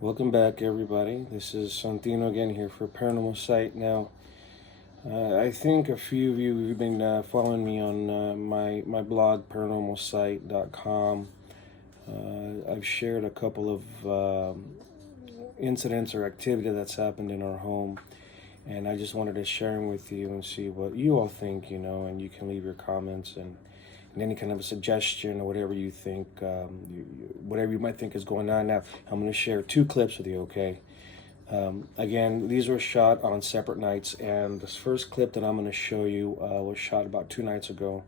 Welcome back, everybody. This is Santino again here for Paranormal Site. Now, I think a few of you have been following me on my blog, paranormalsite.com. I've shared a couple of incidents or activity that's happened in our home, and I just wanted to share them with you and see what you all think, and you can leave your comments and any kind of a suggestion or whatever you think, whatever you might think is going on. Now, I'm going to share two clips with you, okay? Again, these were shot on separate nights, and this first clip that I'm going to show you was shot about 2 nights ago.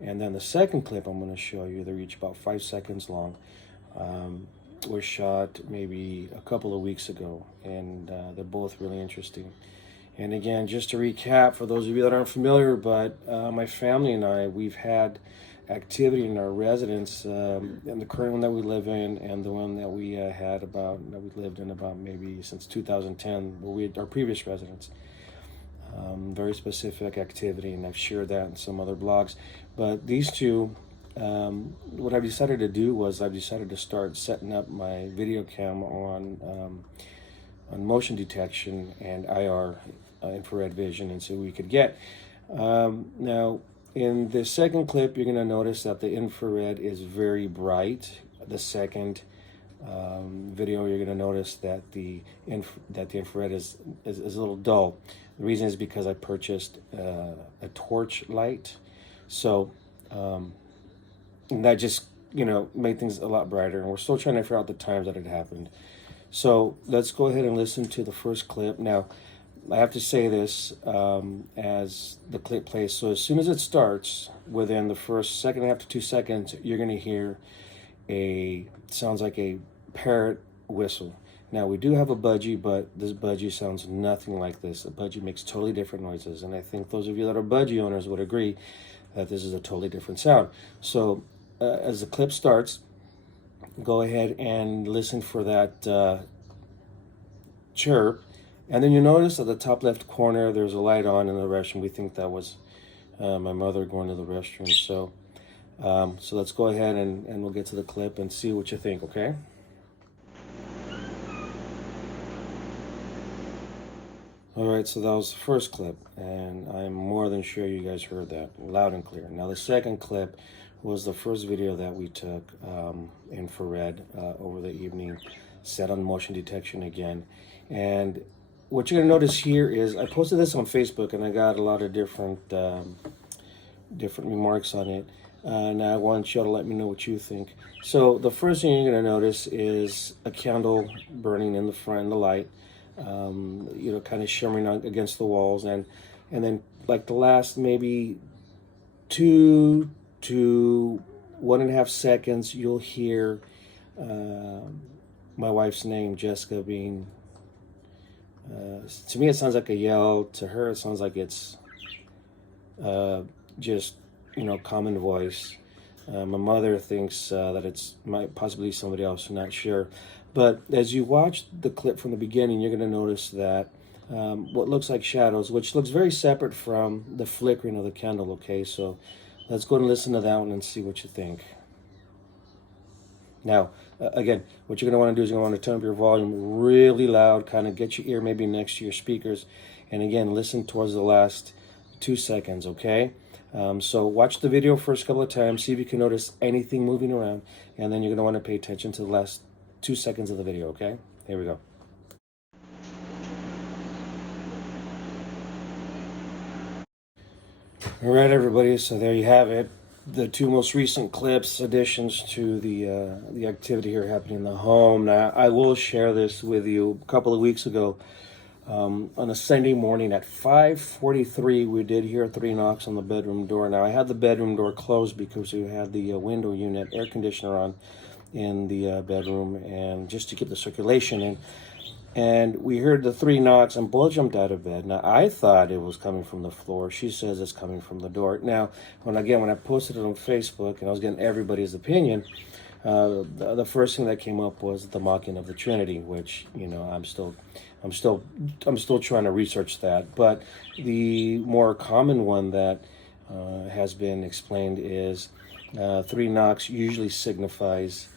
And then the second clip I'm going to show you, they're each about 5 seconds long, was shot maybe a couple of weeks ago, and they're both really interesting. And again, just to recap, for those of you that aren't familiar, but my family and I, we've had activity in our residence, in the current one that we live in, and the one that we lived in about maybe since 2010, where we had our previous residence. Very specific activity, and I've shared that in some other blogs. But these two, what I've decided to do was I've decided to start setting up my video cam on motion detection and IR, infrared vision, and so we could get. Now, in the second clip, you're going to notice that the infrared is very bright. The second video, you're going to notice that the infrared is a little dull. The reason is because I purchased a torch light, so and that just made things a lot brighter. And we're still trying to figure out the times that it happened. So let's go ahead and listen to the first clip. Now, I have to say this as the clip plays. So as soon as it starts, within the first second and a half to 2 seconds, you're going to hear sounds like a parrot whistle. Now, we do have a budgie, but this budgie sounds nothing like this. A budgie makes totally different noises, and I think those of you that are budgie owners would agree that this is a totally different sound. So as the clip starts, go ahead and listen for that chirp, and then you notice at the top left corner there's a light on in the restroom. We think that was my mother going to the restroom. So let's go ahead and we'll get to the clip and see what you think, okay? All right, so that was the first clip, and I'm more than sure you guys heard that loud and clear. Now, the second clip was the first video that we took, infrared, over the evening, set on motion detection again. And what you're gonna notice here is I posted this on Facebook, and I got a lot of different remarks on it. And I want you all to let me know what you think. So the first thing you're gonna notice is a candle burning in the front, the light, kind of shimmering against the walls, and then like the last maybe 2 to 1.5 seconds, you'll hear my wife's name, Jessica, being. To me, it sounds like a yell. To her, it sounds like it's just common voice. My mother thinks that it's might possibly somebody else. I'm not sure. But as you watch the clip from the beginning, you're going to notice that what looks like shadows, which looks very separate from the flickering of the candle, okay? So let's go and listen to that one and see what you think. Now, again, what you're going to want to do is you're going to want to turn up your volume really loud, kind of get your ear maybe next to your speakers, and again, listen towards the last 2 seconds, okay? So watch the video first couple of times, see if you can notice anything moving around, and then you're going to want to pay attention to the last 2 seconds of the video, okay? Here we go. All right, everybody, so there you have it. The two most recent clips, additions to the activity here happening in the home. Now, I will share this with you. A couple of weeks ago, on a Sunday morning at 5:43, we did hear 3 knocks on the bedroom door. Now, I had the bedroom door closed because we had the window unit air conditioner on in the bedroom, and just to keep the circulation in. And we heard the 3 knocks, and both jumped out of bed. Now, I thought it was coming from the floor. She says it's coming from the door. Now, when I posted it on Facebook, and I was getting everybody's opinion, the first thing that came up was the mocking of the Trinity, which I'm still trying to research that. But the more common one that has been explained is 3 knocks usually signifies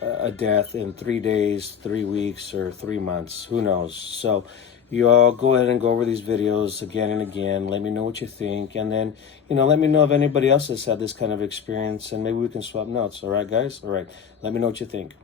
a death in 3 days, 3 weeks, or 3 months. Who knows? So you all go ahead and go over these videos again and again. Let me know what you think. And then, let me know if anybody else has had this kind of experience, and maybe we can swap notes. All right, guys? All right. Let me know what you think.